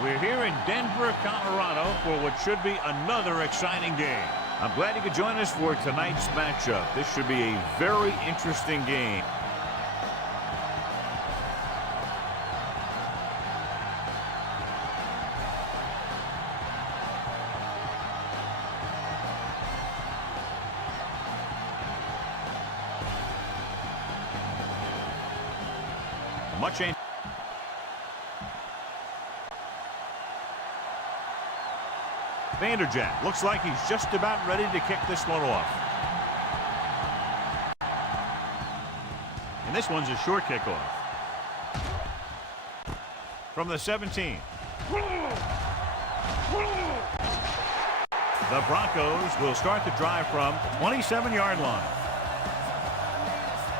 We're here in Denver, Colorado for what should be another exciting game. I'm glad you could join us for tonight's matchup. This should be a very interesting game. Much ain't. Vanderjagt looks like he's just about ready to kick this one off. And this one's a short kickoff. From the 17. The Broncos will start the drive from the 27-yard line.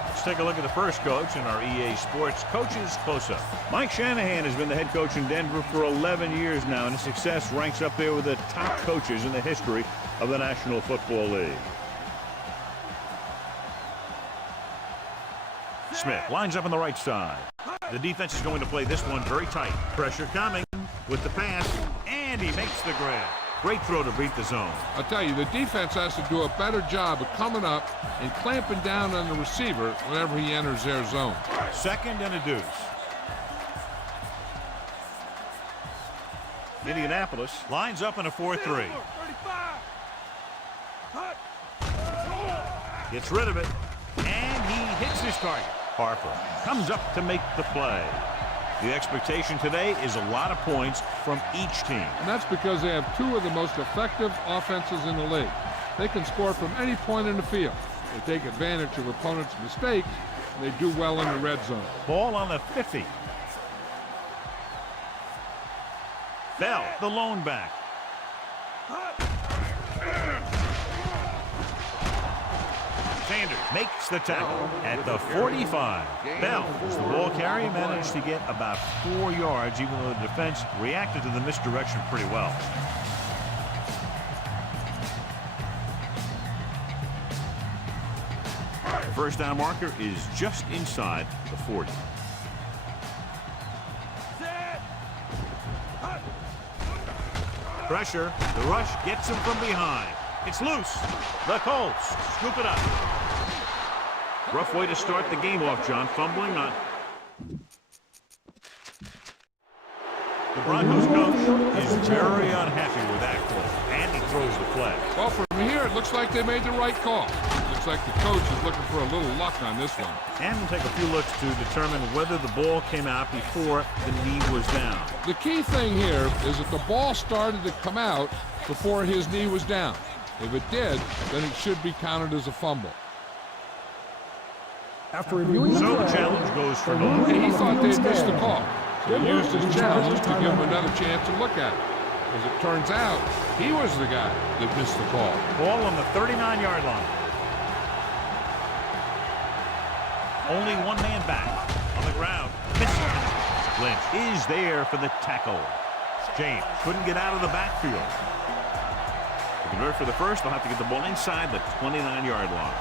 Let's take a look at the first coach in our EA Sports Coaches Close-Up. Mike Shanahan has been the head coach in Denver for 11 years now, and his success ranks up there with the top coaches in the history of the National Football League. Smith lines up on the right side. The defense is going to play this one very tight. Pressure coming with the pass, and he makes the grab. Great throw to beat the zone. I'll tell you, the defense has to do a better job of coming up and clamping down on the receiver whenever he enters their zone. Second and a deuce. Indianapolis lines up in a 4-3. Gets rid of it, and he hits his target. Harper comes up to make the play. The expectation today is a lot of points from each team. And that's because they have two of the most effective offenses in the league. They can score from any point in the field. They take advantage of opponents' mistakes, and they do well in the red zone. Ball on the 50. Bell, the lone back. Sanders makes the tackle at the 45. Bell, as the ball carrier, managed to get about 4 yards, even though the defense reacted to the misdirection pretty well. The first down marker is just inside the 40. Pressure. The rush gets him from behind. It's loose. The Colts scoop it up. Rough way to start the game off, John. Fumbling on. The Broncos coach is very unhappy with that call, and he throws the flag. Well, from here, it looks like they made the right call. Looks like the coach is looking for a little luck on this one. And we'll take a few looks to determine whether the ball came out before the knee was down. The key thing here is that the ball started to come out before his knee was down. If it did, then it should be counted as a fumble. After reviewing the challenge goes for no. He thought they'd missed the call, so he used his challenge to give him another chance to look at it. As it turns out, he was the guy that missed the call. Ball on the 39-yard line. Only one man back on the ground. Missing. Lynch is there for the tackle. James couldn't get out of the backfield. To convert for the first, they'll have to get the ball inside the 29-yard line.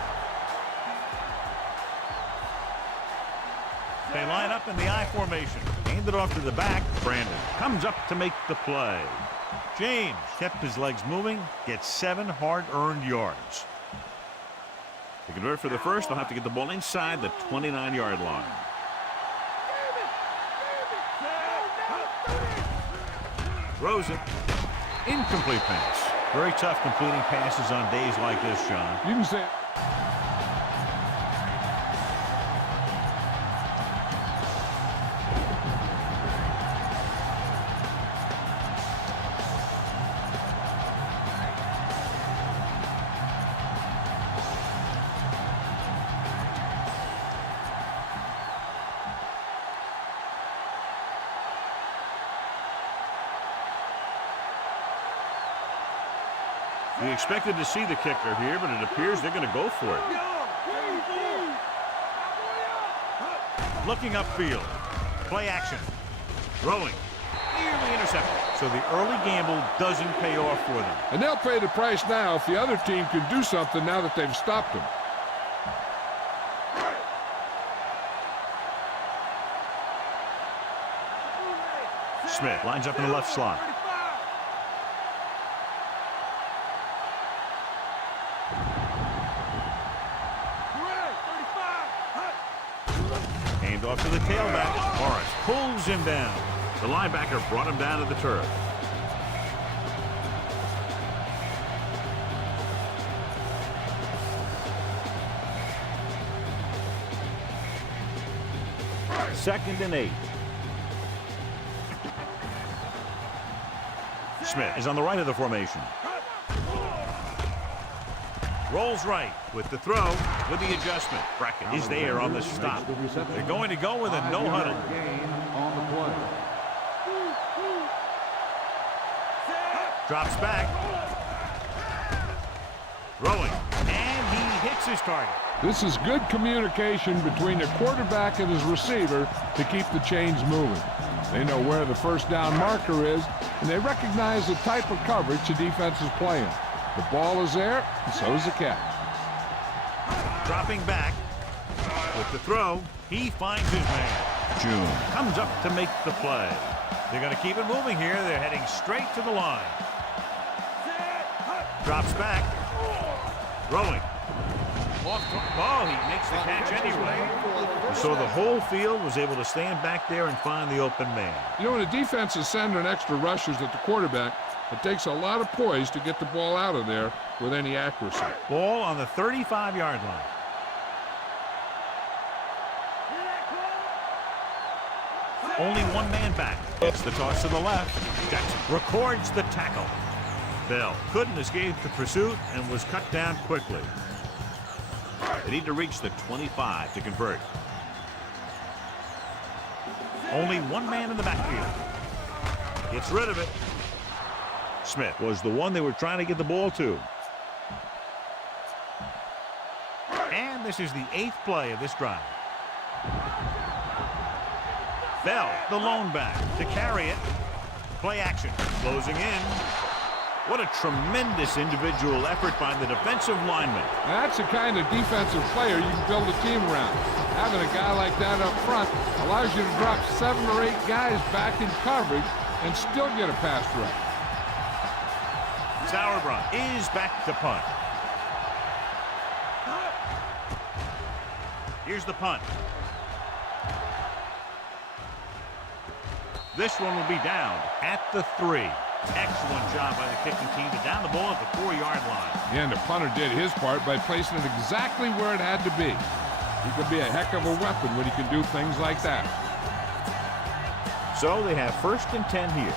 They line up in the I formation. Hand it off to the back. Brandon comes up to make the play. James kept his legs moving, gets 7 hard-earned yards. To convert for the first, they'll have to get the ball inside the 29-yard line. Throws it. Incomplete pass. Very tough completing passes on days like this, John. You can say it. We expected to see the kicker here, but it appears they're going to go for it. Looking upfield. Play action. Throwing. Nearly intercepted. So the early gamble doesn't pay off for them. And they'll pay the price now if the other team can do something now that they've stopped them. Smith lines up in the left slot. Hand off to the tailback. Morris pulls him down. The linebacker brought him down to the turf. Second and 8. Smith is on the right of the formation. Rolls right with the throw, with the adjustment. Brackett is there on the stop. They're going to go with a no huddle. Drops back. Throwing. And he hits his target. This is good communication between the quarterback and his receiver to keep the chains moving. They know where the first down marker is, and they recognize the type of coverage the defense is playing. The ball is there, and so is the catch. Dropping back with the throw, he finds his man. June comes up to make the play. They're going to keep it moving here. They're heading straight to the line. Drops back. Throwing. Oh, he makes the catch anyway. So the whole field was able to stand back there and find the open man. You know, when a defense is sending extra rushers at the quarterback, it takes a lot of poise to get the ball out of there with any accuracy. Ball on the 35-yard line. Only one man back. It's the toss to the left. Jackson records the tackle. Bell couldn't escape the pursuit and was cut down quickly. They need to reach the 25 to convert. Only one man in the backfield. Gets rid of it. Smith was the one they were trying to get the ball to. And this is the 8th play of this drive. Bell, the lone back, to carry it. Play action. Closing in. What a tremendous individual effort by the defensive lineman. That's the kind of defensive player you can build a team around. Having a guy like that up front allows you to drop 7 or 8 guys back in coverage and still get a pass rush. Sauerbrunn is back to punt. Here's the punt. This one will be down at the 3. Excellent job by the kicking team to down the ball at the 4-yard line. And the punter did his part by placing it exactly where it had to be. He can be a heck of a weapon when he can do things like that. So they have 1st and 10 here.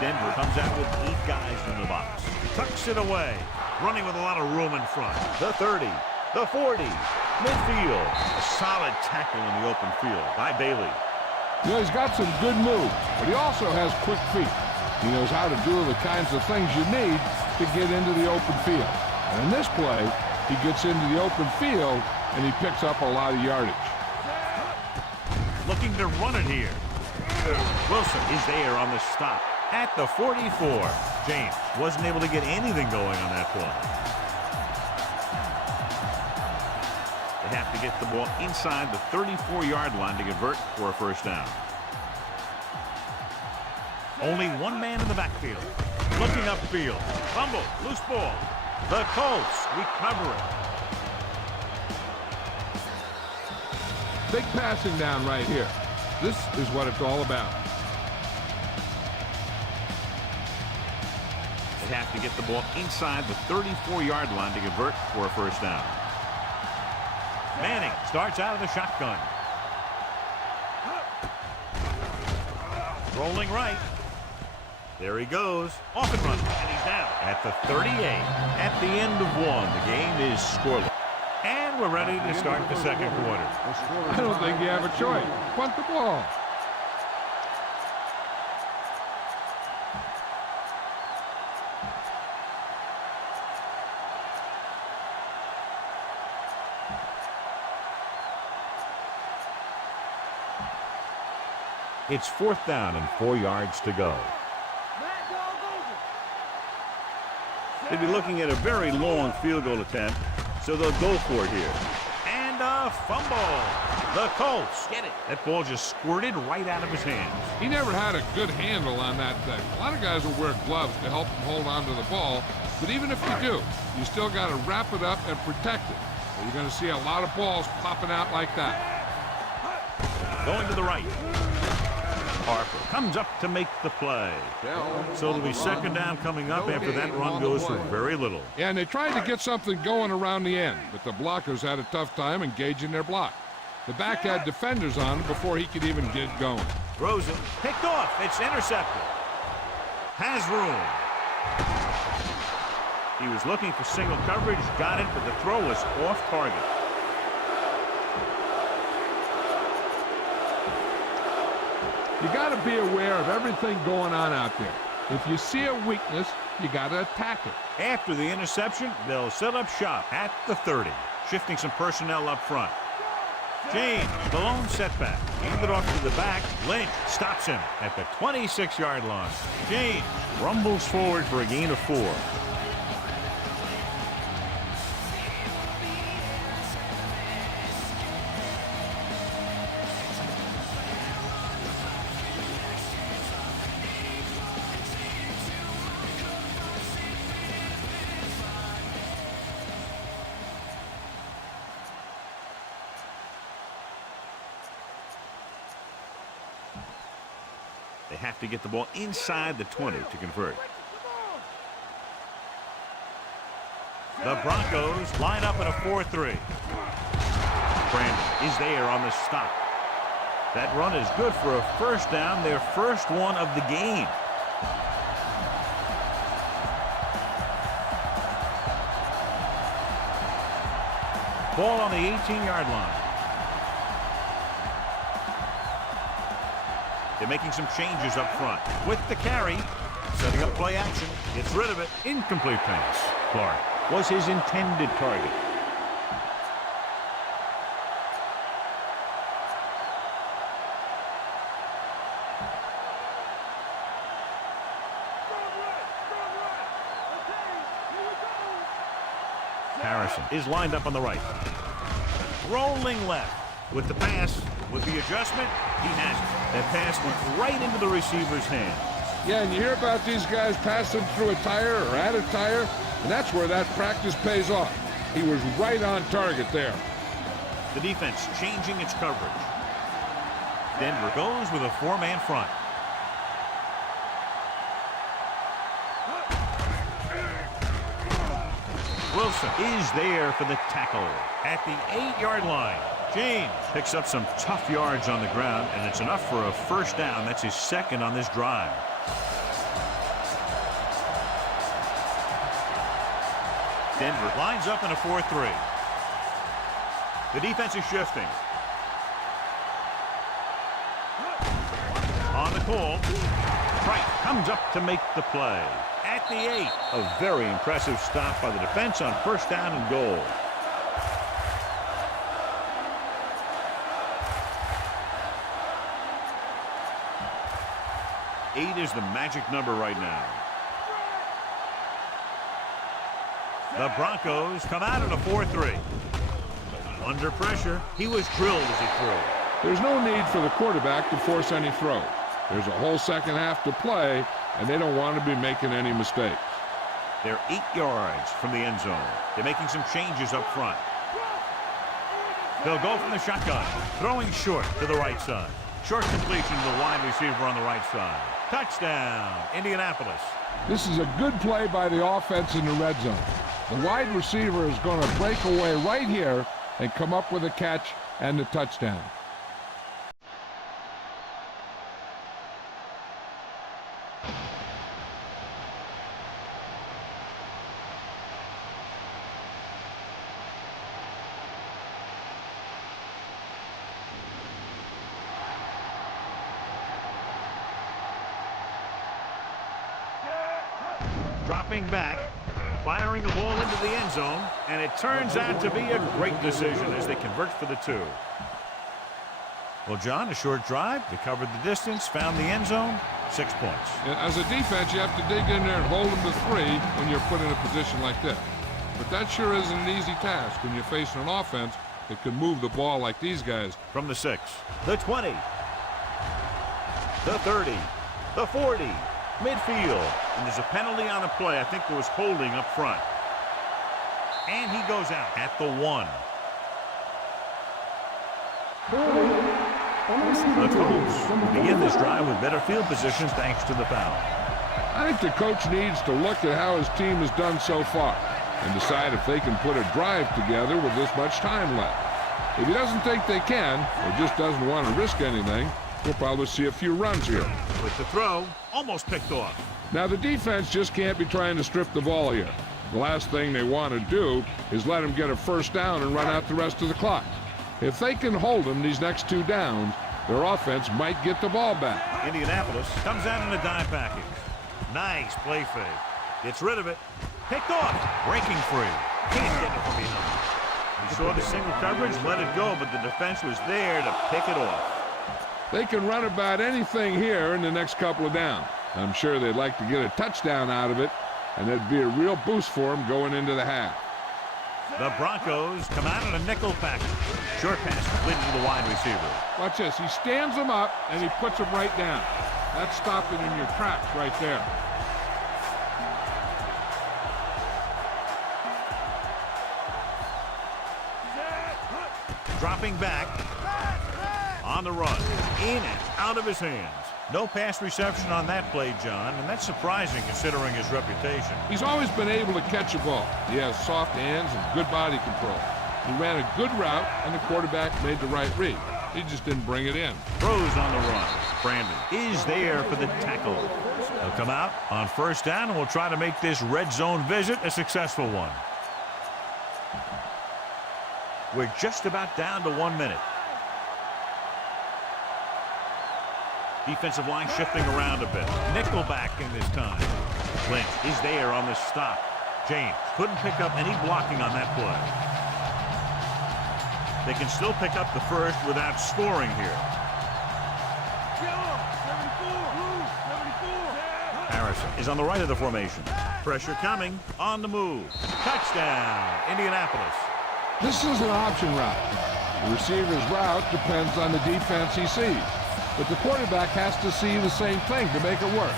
Denver comes out with 8 guys in the box. Tucks it away. Running with a lot of room in front. The 30. The 40. Midfield. A solid tackle in the open field by Bailey. You know, he's got some good moves, but he also has quick feet. He knows how to do the kinds of things you need to get into the open field. And in this play, he gets into the open field, and he picks up a lot of yardage. Looking to run it here. Wilson is there on the stop at the 44. James wasn't able to get anything going on that play. They have to get the ball inside the 34-yard line to convert for a first down. Only one man in the backfield. Looking upfield. Fumble. Loose ball. The Colts recover it. Big passing down right here. This is what it's all about. They have to get the ball inside the 34-yard line to convert for a first down. Manning starts out of the shotgun. Rolling right. There he goes. Off and running. And he's down at the 38. At the end of 1, the game is scoreless. And we're ready to start the second quarter. I don't think you have a choice. Punt the ball. It's 4th down and 4 yards to go. They'll be looking at a very long field goal attempt, so they'll go for it here. And a fumble. The Colts get it. That ball just squirted right out of his hands. He never had a good handle on that thing. A lot of guys will wear gloves to help him hold on to the ball, but even if you do, you still got to wrap it up and protect it. So you're going to see a lot of balls popping out like that. Going to the right. Harper comes up to make the play. So there'll be second down coming up after that run goes for very little. Yeah, and they tried to get something going around the end, but the blockers had a tough time engaging their block. The back had defenders on him before he could even get going. Throws it. Picked off. It's intercepted. Has room. He was looking for single coverage. Got it, but the throw was off target. You got to be aware of everything going on out there. If you see a weakness, you got to attack it. After the interception, they'll set up shop at the 30, shifting some personnel up front. James, the lone setback, handed off to the back. Lynch stops him at the 26-yard line. James rumbles forward for a gain of 4. They have to get the ball inside the 20 to convert. The Broncos line up in a 4-3. Brandon is there on the stop. That run is good for a first down, their first one of the game. Ball on the 18-yard line. They're making some changes up front. With the carry, setting up play action. Gets rid of it. Incomplete pass. Clark was his intended target. Harrison is lined up on the right. Rolling left. With the pass, with the adjustment, he has it. That pass went right into the receiver's hands. Yeah, and you hear about these guys passing through a tire or at a tire, and that's where that practice pays off. He was right on target there. The defense changing its coverage. Denver goes with a 4-man front. Wilson is there for the tackle at the 8-yard line. James picks up some tough yards on the ground, and it's enough for a first down. That's his second on this drive. Denver lines up in a 4-3. The defense is shifting. On the call, Price comes up to make the play. At the 8, a very impressive stop by the defense on first down and goal. Eight is the magic number right now. The Broncos come out in a 4-3. Under pressure, he was drilled as he threw. There's no need for the quarterback to force any throws. There's a whole second half to play, and they don't want to be making any mistakes. They're 8 yards from the end zone. They're making some changes up front. They'll go from the shotgun, throwing short to the right side. Short completion to the wide receiver on the right side. Touchdown, Indianapolis. This is a good play by the offense in the red zone. The wide receiver is going to break away right here and come up with a catch and the touchdown. Dropping back, firing the ball into the end zone, and it turns out to be a great decision as they convert for the 2. Well, John, a short drive. They covered the distance, found the end zone, 6 points. As a defense, you have to dig in there and hold them to 3 when you're put in a position like this. But that sure isn't an easy task when you're facing an offense that can move the ball like these guys. From the 6, the 20, the 30, the 40, midfield. And there's a penalty on the play. I think there was holding up front. And he goes out at the 1. The Colts begin this drive with better field positions thanks to the foul. I think the coach needs to look at how his team has done so far and decide if they can put a drive together with this much time left. If he doesn't think they can, or just doesn't want to risk anything, we'll probably see a few runs here. With the throw, almost picked off. Now the defense just can't be trying to strip the ball here. The last thing they want to do is let him get a first down and run out the rest of the clock. If they can hold him these next 2 downs, their offense might get the ball back. Indianapolis comes out in a dime package. Nice play fake. Gets rid of it. Picked off. Breaking free. Can't get it from behind. He saw the single coverage, let it go, but the defense was there to pick it off. They can run about anything here in the next couple of downs. I'm sure they'd like to get a touchdown out of it, and that'd be a real boost for them going into the half. The Broncos come out in a nickel package. Short pass completed to the wide receiver. Watch this. He stands them up, and he puts them right down. That's stopping in your tracks right there. Dropping back. On the run. In and out of his hands. No pass reception on that play, John, and that's surprising considering his reputation. He's always been able to catch a ball. He has soft hands and good body control. He ran a good route, and the quarterback made the right read. He just didn't bring it in. Throws on the run. Brandon is there for the tackle. He'll come out on first down, and we'll try to make this red zone visit a successful one. We're just about down to 1 minute. Defensive line shifting around a bit. Nickelback in this time. Lynch is there on the stop. James couldn't pick up any blocking on that play. They can still pick up the first without scoring here. Harrison is on the right of the formation. Pressure coming. On the move. Touchdown, Indianapolis. This is an option route. The receiver's route depends on the defense he sees. But the quarterback has to see the same thing to make it work.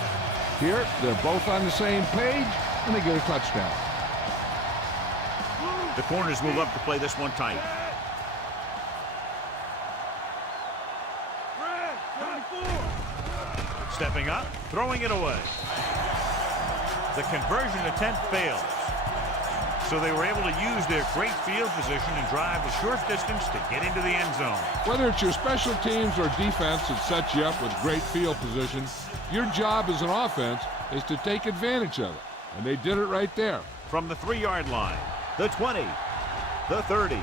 Here, they're both on the same page, and they get a touchdown. The corners move up to play this one tight. Stepping up, throwing it away. The conversion attempt fails. So they were able to use their great field position and drive a short distance to get into the end zone. Whether it's your special teams or defense that sets you up with great field position, your job as an offense is to take advantage of it. And they did it right there. From the 3-yard line, the 20, the 30.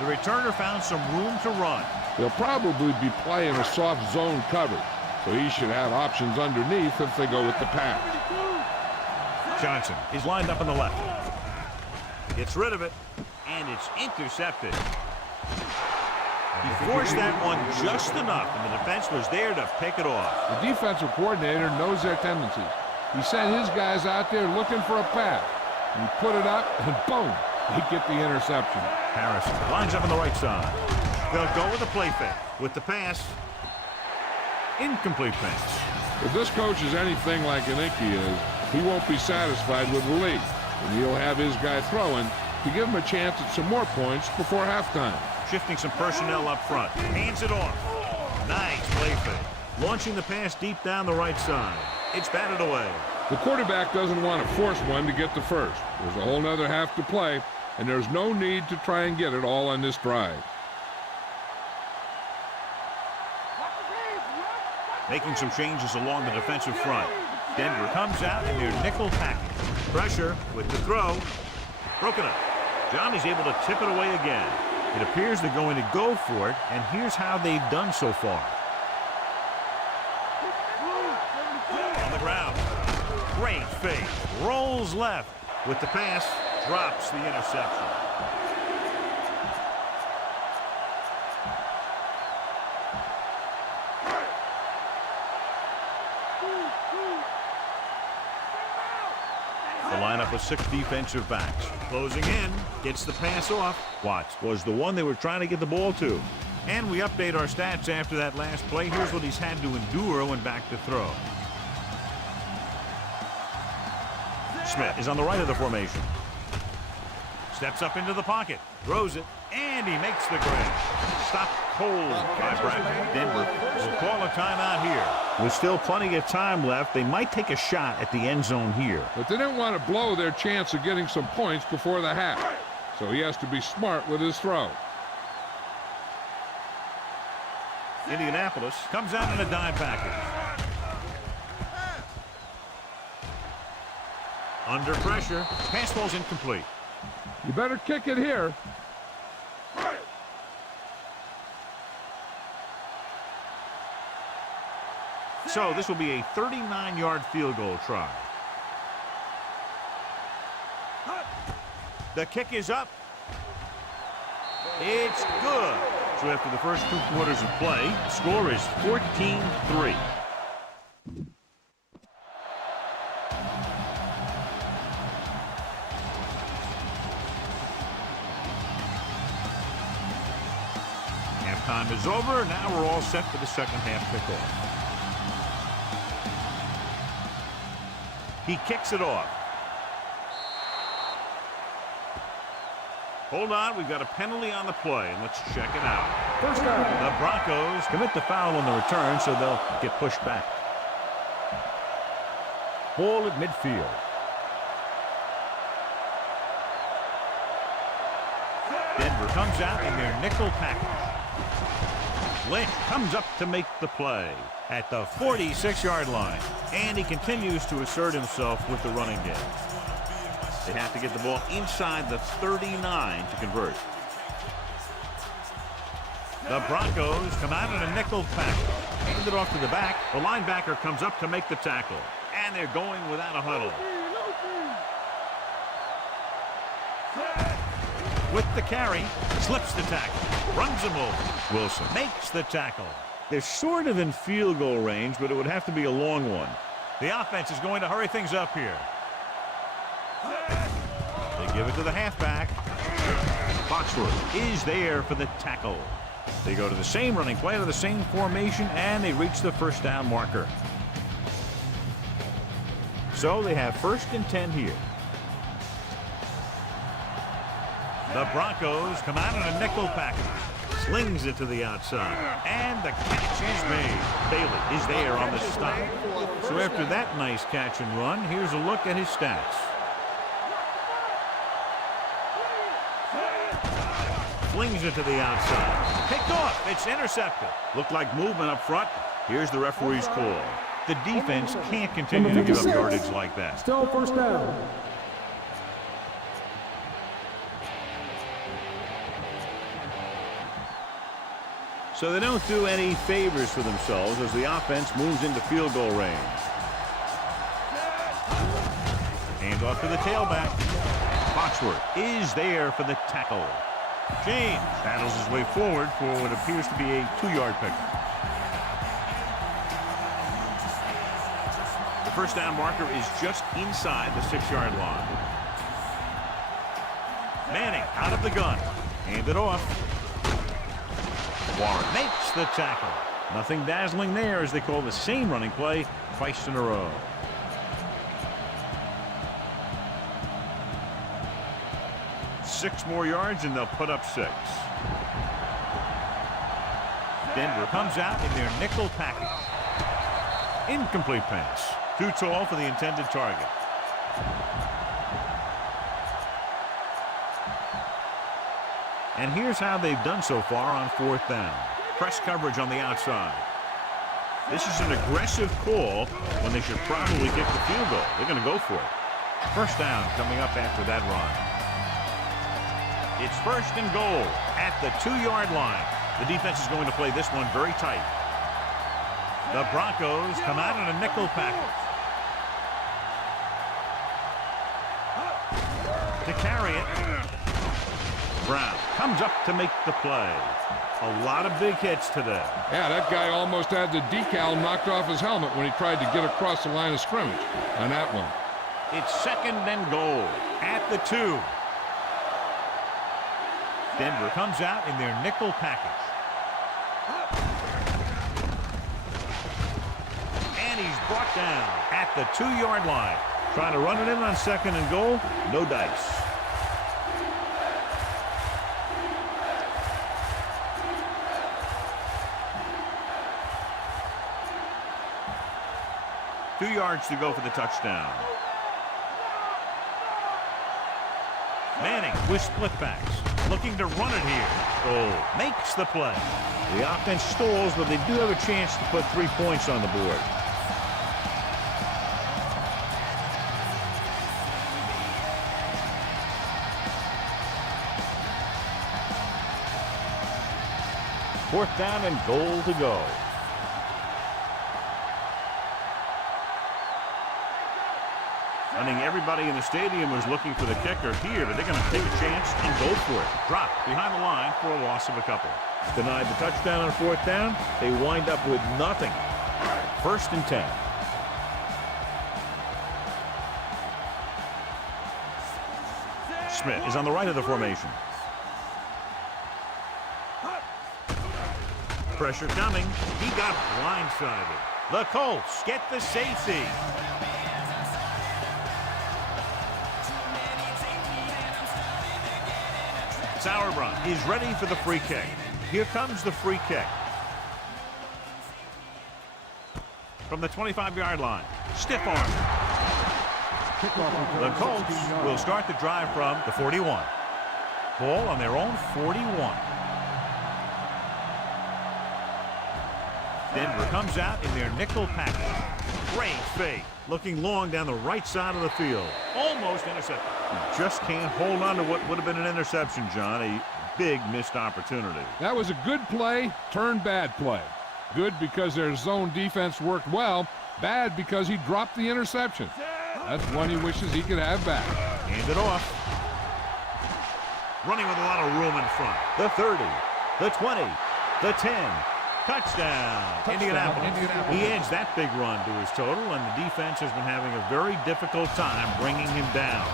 The returner found some room to run. They'll probably be playing a soft zone coverage, so he should have options underneath if they go with the pass. Johnson is lined up on the left. Gets rid of it, and it's intercepted. He forced that one just enough, and the defense was there to pick it off. The defensive coordinator knows their tendencies. He sent his guys out there looking for a pass. He put it up, and boom, they get the interception. Harrison lines up on the right side. They'll go with the play fake. With the pass, incomplete pass. If this coach is anything like I think he is, he won't be satisfied with the lead, and he'll have his guy throwing to give him a chance at some more points before halftime. Shifting some personnel up front. Hands it off. Nice play fake. Launching the pass deep down the right side. It's batted away. The quarterback doesn't want to force one to get the first. There's a whole nother half to play, and there's no need to try and get it all on this drive. Making some changes along the defensive front. Denver comes out in their nickel package. Pressure with the throw. Broken up. Johnny's able to tip it away again. It appears they're going to go for it, and here's how they've done so far. On the ground. Great fake. Rolls left. With the pass, drops the interception. The lineup up with 6 defensive backs. Closing in, gets the pass off. Watts was the one they were trying to get the ball to. And we update our stats after that last play. Here's what he's had to endure when back to throw. Smith is on the right of the formation. Steps up into the pocket, throws it, and he makes the grab. Stopped cold by Bradford. Denver will call a timeout here. With still plenty of time left, they might take a shot at the end zone here. But they didn't want to blow their chance of getting some points before the half. So he has to be smart with his throw. Indianapolis comes out in a dime package. Under pressure, pass ball's incomplete. You better kick it here. So this will be a 39-yard field goal try. The kick is up. It's good. So after the first 2 quarters of play, the score is 14-3. Halftime is over. Now we're all set for the second half kickoff. He kicks it off. Hold on, we've got a penalty on the play, and let's check it out. First down. The Broncos commit the foul on the return, so they'll get pushed back. Ball at midfield. Denver comes out in their nickel package. Lynch comes up to make the play at the 46-yard line, and he continues to assert himself with the running game. They have to get the ball inside the 39 to convert. The Broncos come out in a nickel package. Hand it off to the back. The linebacker comes up to make the tackle, and they're going without a huddle. With the carry, slips the tackle, runs him over. Wilson makes the tackle. They're sort of in field goal range, but it would have to be a long one. The offense is going to hurry things up here. They give it to the halfback. Foxworth is there for the tackle. They go to the same running play, to the same formation, and they reach the first down marker. So they have 1st and 10 here. The Broncos come out in a nickel package. Slings it to the outside. And the catch is made. Bailey is there on the stop. So after that nice catch and run, here's a look at his stats. Flings it to the outside. Picked off. It's intercepted. Looked like movement up front. Here's the referee's call. The defense can't continue to give up yardage like that. Still first down. So they don't do any favors for themselves as the offense moves into field goal range. Hands off to the tailback. Foxworth is there for the tackle. James battles his way forward for what appears to be a 2-yard pickup. The first down marker is just inside the 6-yard line. Manning out of the gun. Hand it off. Warren makes the tackle. Nothing dazzling there as they call the same running play twice in a row. Six more yards and they'll put up 6. Denver comes out in their nickel package. Incomplete pass. Too tall for the intended target. And here's how they've done so far on 4th down. Press coverage on the outside. This is an aggressive call when they should probably kick the field goal. They're going to go for it. First down coming up after that run. It's 1st and goal at the 2-yard line. The defense is going to play this one very tight. The Broncos come out in a nickel package. To carry it. Brown comes up to make the play. A lot of big hits today. Yeah, that guy almost had the decal knocked off his helmet when he tried to get across the line of scrimmage on that one. It's 2nd and goal at the 2. Denver comes out in their nickel package. And he's brought down at the 2-yard line. Trying to run it in on 2nd and goal. No dice. Two yards to go for the touchdown. Manning with split backs. Looking to run it here. Goal makes the play. The offense stalls, but they do have a chance to put 3 points on the board. Fourth down and goal to go. I think everybody in the stadium was looking for the kicker here, but they're going to take a chance and go for it. Drop behind the line for a loss of a couple. Denied the touchdown on 4th down. They wind up with nothing. 1st and 10. Smith is on the right of the formation. Pressure coming. He got blindsided. The Colts get the safety. Sauerbrunn is ready for the free kick. Here comes the free kick. From the 25-yard line. Stiff arm. The Colts will start the drive from the 41. Ball on their own 41. Denver comes out in their nickel package. Great fake. Looking long down the right side of the field. Almost intercepted. Just can't hold on to what would have been an interception, John. A big missed opportunity. That was a good play, turned bad play. Good because their zone defense worked well. Bad because he dropped the interception. That's one he wishes he could have back. Hand it off. Running with a lot of room in front. The 30, the 20, the 10. Touchdown, Indianapolis. He adds that big run to his total, and the defense has been having a very difficult time bringing him down.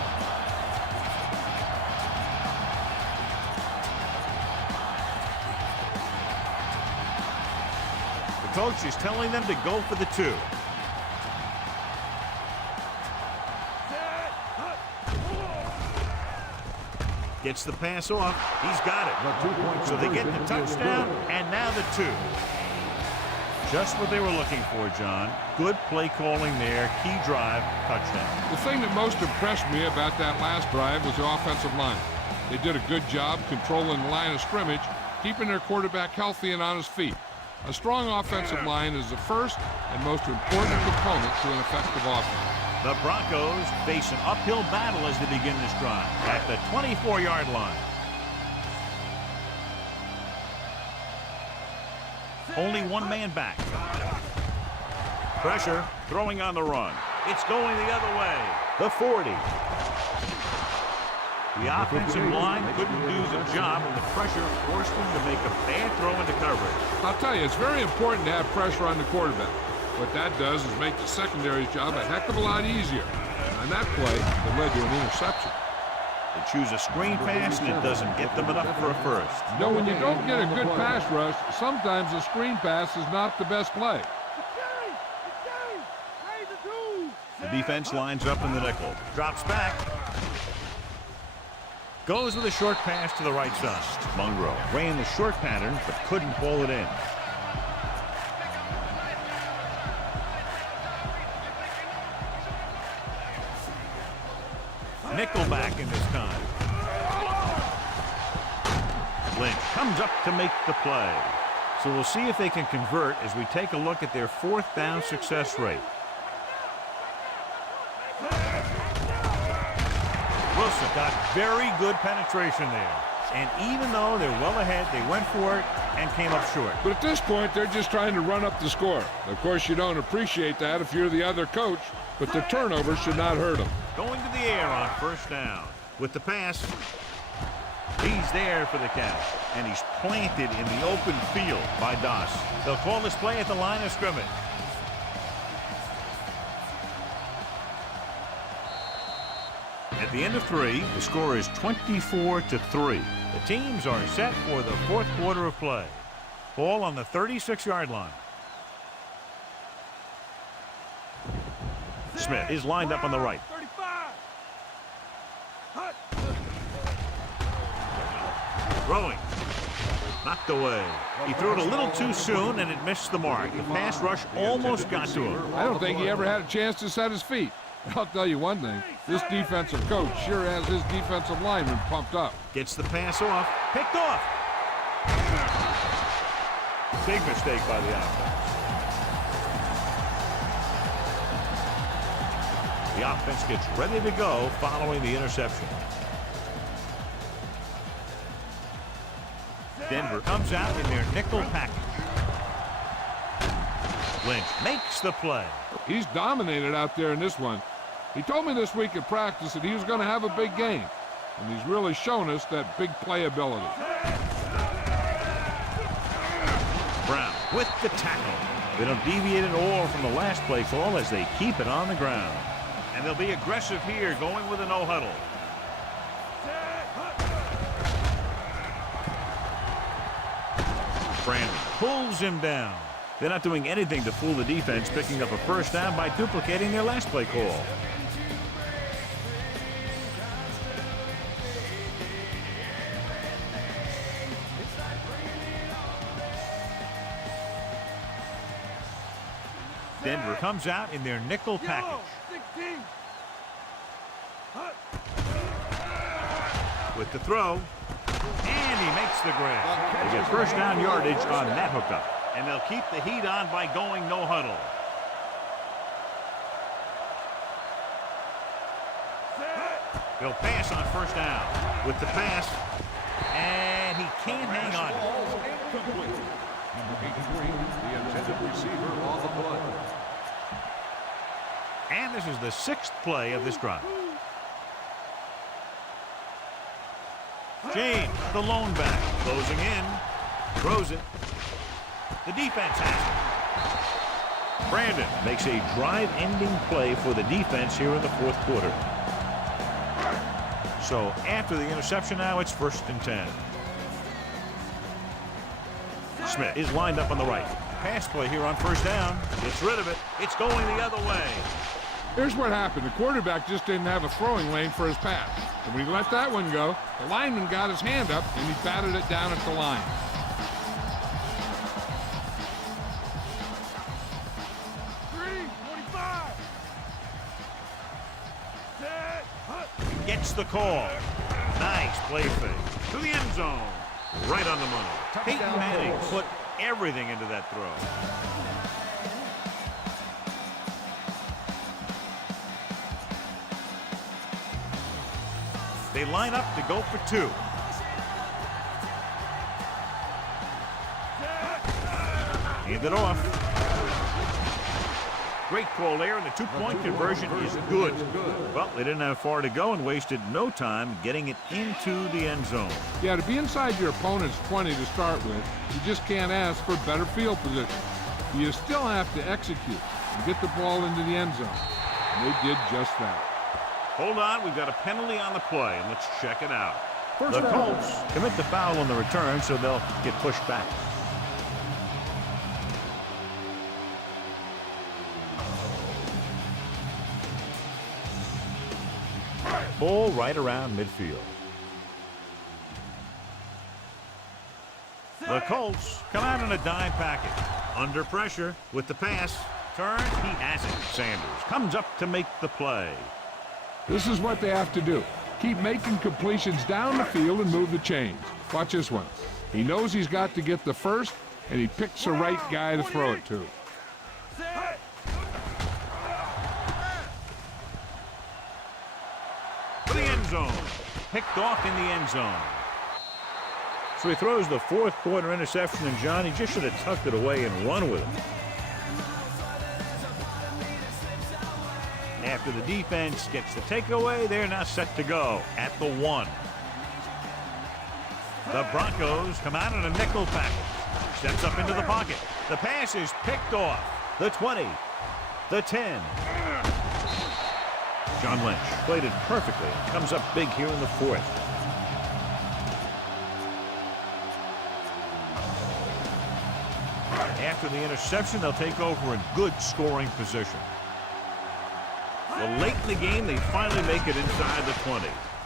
The coach is telling them to go for the 2. Gets the pass off. He's got it. So they get the touchdown, and now the 2. Just what they were looking for, John. Good play calling there. Key drive, touchdown. The thing that most impressed me about that last drive was the offensive line. They did a good job controlling the line of scrimmage, keeping their quarterback healthy and on his feet. A strong offensive line is the first and most important component to an effective offense. The Broncos face an uphill battle as they begin this drive at the 24-yard line. Only one man back. Pressure, throwing on the run. It's going the other way. The 40. The offensive line couldn't do the job, and the pressure forced him to make a bad throw into coverage. I'll tell you, it's very important to have pressure on the quarterback. What that does is make the secondary's job a heck of a lot easier. And on that play, it led to an interception. They choose a screen pass, and it doesn't get them enough for a first. You know, when you don't get a good pass rush, sometimes a screen pass is not the best play. The defense lines up in the nickel. Drops back. Goes with a short pass to the right side. Monroe ran the short pattern, but couldn't haul it in. Nickelback in this time. Lynch comes up to make the play. So we'll see if they can convert as we take a look at their 4th down success rate. Wilson got very good penetration there. And even though they're well ahead, they went for it and came up short. But at this point, they're just trying to run up the score. Of course, you don't appreciate that if you're the other coach, but the turnover should not hurt them. Going to the air on 1st down. With the pass, he's there for the catch. And he's planted in the open field by Doss. They'll call this play at the line of scrimmage. the end of 3. The score is 24-3. The teams are set for the fourth quarter of play. Ball on the 36-yard line. Smith is lined up on the right. Throwing. Knocked away. He threw it a little too soon, and it missed the mark. The pass rush almost got to him. I don't think he ever had a chance to set his feet. I'll tell you one thing. This defensive coach sure has his defensive lineman pumped up. Gets the pass off. Picked off. Big mistake by the offense. The offense gets ready to go following the interception. Denver comes out in their nickel package. Lynch makes the play. He's dominated out there in this one. He told me this week at practice that he was going to have a big game, and he's really shown us that big playability. Brown with the tackle. They don't deviate at all from the last play call as they keep it on the ground. And they'll be aggressive here, going with a no huddle. Brandon pulls him down. They're not doing anything to fool the defense, picking up a first down by duplicating their last play call. Denver comes out in their nickel package. With the throw, and he makes the grab. They get first down yardage on that hookup, and they'll keep the heat on by going no huddle. They'll pass on first down with the pass, and he can't hang on. Number 83, the intended receiver on the play. And this is the 6th play of this drive. James, the lone back, closing in, throws it. The defense has it. Brandon makes a drive-ending play for the defense here in the fourth quarter. So after the interception now, it's 1st and 10. Smith is lined up on the right. Pass play here on first down. Gets rid of it. It's going the other way. Here's what happened. The quarterback just didn't have a throwing lane for his pass. And when he let that one go, the lineman got his hand up and he batted it down at the line. Gets the call. Nice play fake to the end zone. Right on the money. Peyton Manning put everything into that throw. They line up to go for 2. Hand it off. Great call there, and the 2-point conversion is good. Well, they didn't have far to go and wasted no time getting it into the end zone. Yeah, to be inside your opponent's 20 to start with, you just can't ask for better field position. You still have to execute and get the ball into the end zone. And they did just that. Hold on, we've got a penalty on the play, and let's check it out. The Colts commit the foul on the return, so they'll get pushed back. Ball right around midfield. The Colts come out in a dime package. Under pressure with the pass. Turn, he has it. Sanders comes up to make the play. This is what they have to do. Keep making completions down the field and move the chains. Watch this one. He knows he's got to get the first, and he picks the right guy to throw it to. To the end zone. Picked off in the end zone. So he throws the fourth quarter interception, and John, he just should have tucked it away and run with it. After the defense gets the takeaway, they're now set to go at the 1. The Broncos come out in a nickel package. Steps up into the pocket. The pass is picked off. The 20. The 10. John Lynch played it perfectly. Comes up big here in the fourth. After the interception, they'll take over in good scoring position. Well, late in the game, they finally make it inside the 20.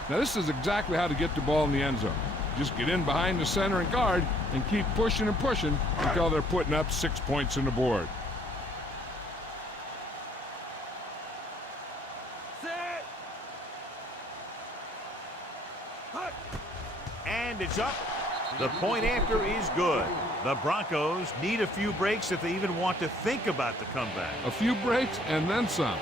Now, this is exactly how to get the ball in the end zone. Just get in behind the center and guard and keep pushing and pushing until they're putting up 6 points on the board. And it's up. The point after is good. The Broncos need a few breaks if they even want to think about the comeback. A few breaks and then some.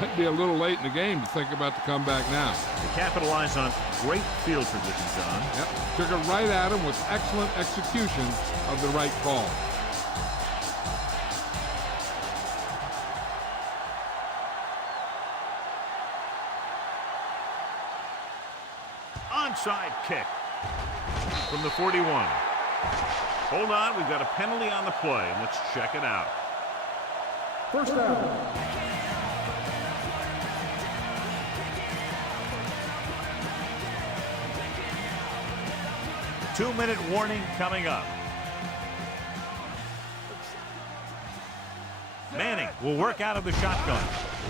Might be a little late in the game to think about the comeback now. To capitalize on great field position, John. Yep, took it right at him with excellent execution of the right call. Onside kick from the 41. Hold on, we've got a penalty on the play, and let's check it out. First down. 2-minute warning coming up. Manning will work out of the shotgun.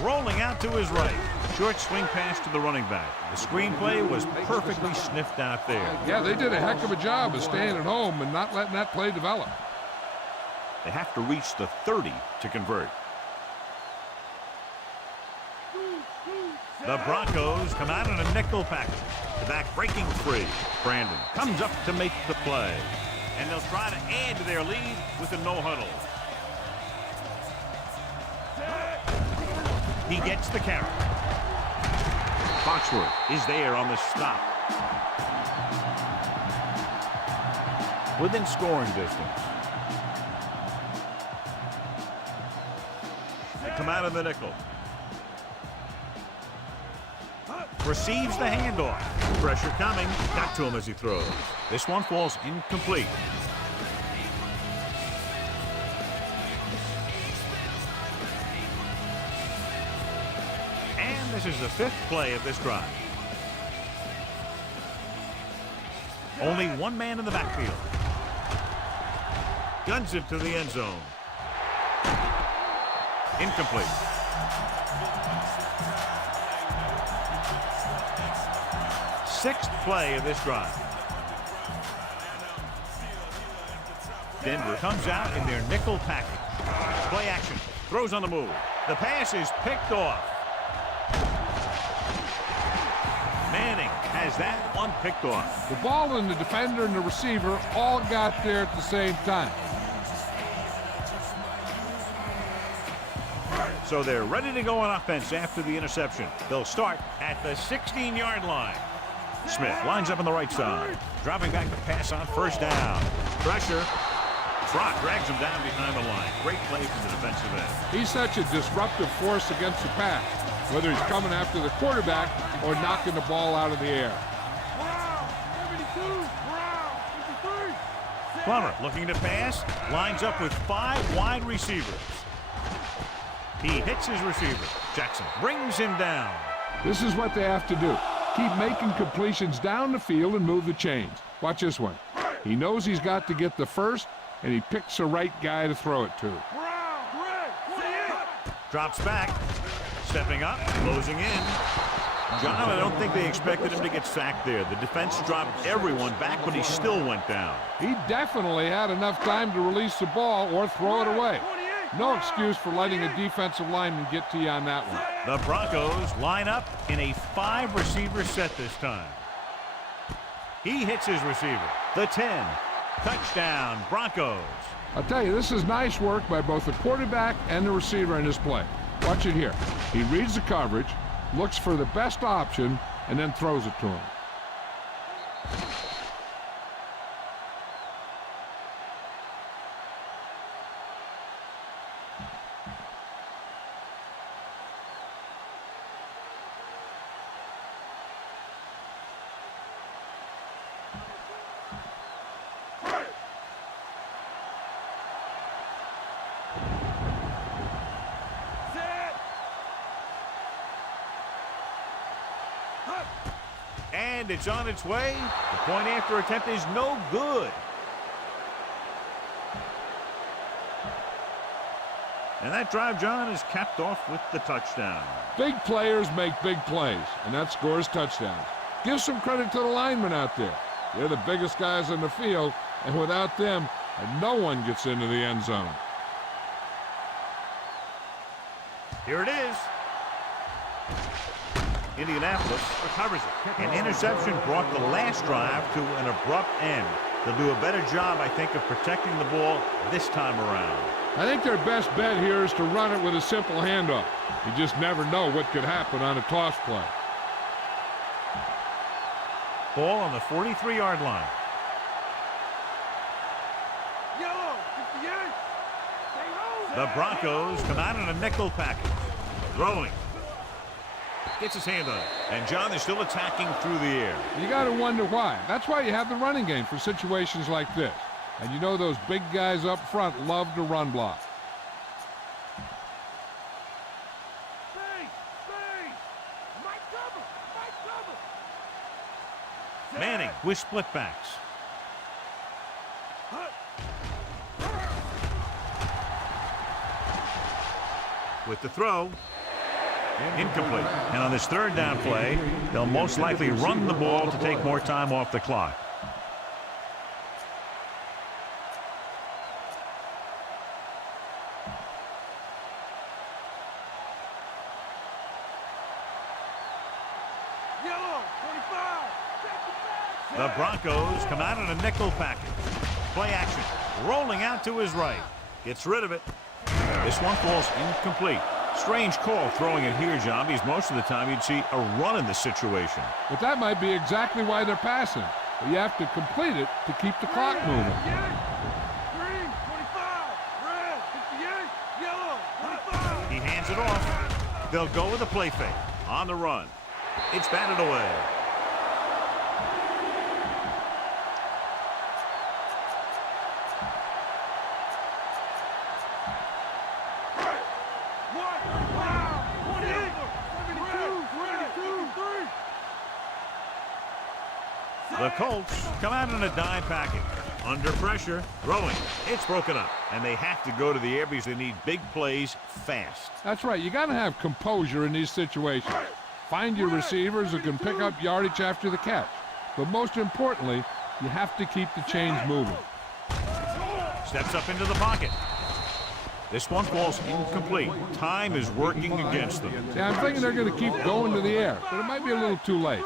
Rolling out to his right. Short swing pass to the running back. The screenplay was perfectly sniffed out there. Yeah, they did a heck of a job of staying at home and not letting that play develop. They have to reach the 30 to convert. The Broncos come out in a nickel package. The back breaking free. Brandon comes up to make the play. And they'll try to add to their lead with a no-huddle. He gets the carry. Foxworth is there on the stop. Within scoring distance. They come out of the nickel. Receives the handoff. Pressure coming. Got to him as he throws. This one falls incomplete. And this is the 5th play of this drive. Only one man in the backfield. Guns it to the end zone. Incomplete. 6th play of this drive. Denver comes out in their nickel package. Play action. Throws on the move. The pass is picked off. Manning has that one picked off. The ball and the defender and the receiver all got there at the same time. So they're ready to go on offense after the interception. They'll start at the 16-yard line. Smith lines up on the right side. Dropping back to pass on first down. Pressure. Brock drags him down behind the line. Great play from the defensive end. He's such a disruptive force against the pass, whether he's coming after the quarterback or knocking the ball out of the air. Plummer looking to pass. Lines up with 5 wide receivers. He hits his receiver. Jackson brings him down. This is what they have to do. Keep making completions down the field and move the chains. Watch this one. He knows he's got to get the first, and he picks the right guy to throw it to. Drops back. Stepping up. Closing in. John, I don't think they expected him to get sacked there. The defense dropped everyone back, but he still went down. He definitely had enough time to release the ball or throw it away. No excuse for letting a defensive lineman get to you on that one. The Broncos line up in a 5-receiver set this time. He hits his receiver. The 10. Touchdown, Broncos. I'll tell you, this is nice work by both the quarterback and the receiver in this play. Watch it here. He reads the coverage, looks for the best option, and then throws it to him. And it's on its way. The point after attempt is no good. And that drive, John, is capped off with the touchdown. Big players make big plays, and that scores touchdowns. Give some credit to the linemen out there. They're the biggest guys in the field, and without them, no one gets into the end zone. Here it is. Indianapolis recovers it. An interception brought the last drive to an abrupt end. They'll do a better job, I think, of protecting the ball this time around. I think their best bet here is to run it with a simple handoff. You just never know what could happen on a toss play. Ball on the 43-yard line. The Broncos come out in a nickel package. Throwing. Gets his hand on it. And John is still attacking through the air. You got to wonder why. That's why you have the running game for situations like this. And you know those big guys up front love to run block. Manning with split backs. With the throw. Incomplete. And on this third down play, they'll most likely run the ball to take more time off the clock. The Broncos come out in a nickel package. Play action. Rolling out to his right. Gets rid of it. This one falls incomplete. Strange call throwing it here, John, because most of the time you'd see a run in this situation. But that might be exactly why they're passing. But you have to complete it to keep the clock moving. He hands it off. They'll go with a play fake. On the run. It's batted away. The Colts come out in a dime package. Under pressure, throwing. It's broken up. And they have to go to the air because they need big plays fast. That's right. You got to have composure in these situations. Find your receivers who can pick up yardage after the catch. But most importantly, you have to keep the chains moving. Steps up into the pocket. This one falls incomplete. Time is working against them. Yeah, I'm thinking they're going to keep going to the air, but it might be a little too late.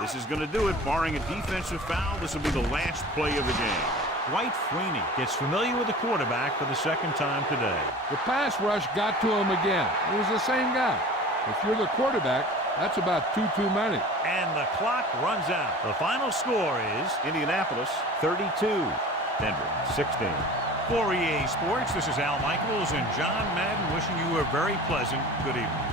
This is going to do it. Barring a defensive foul, this will be the last play of the game. Dwight Freeney gets familiar with the quarterback for the second time today. The pass rush got to him again. It was the same guy. If you're the quarterback, that's about too many. And the clock runs out. The final score is Indianapolis 32, Denver 16. For EA Sports, this is Al Michaels and John Madden wishing you a very pleasant good evening.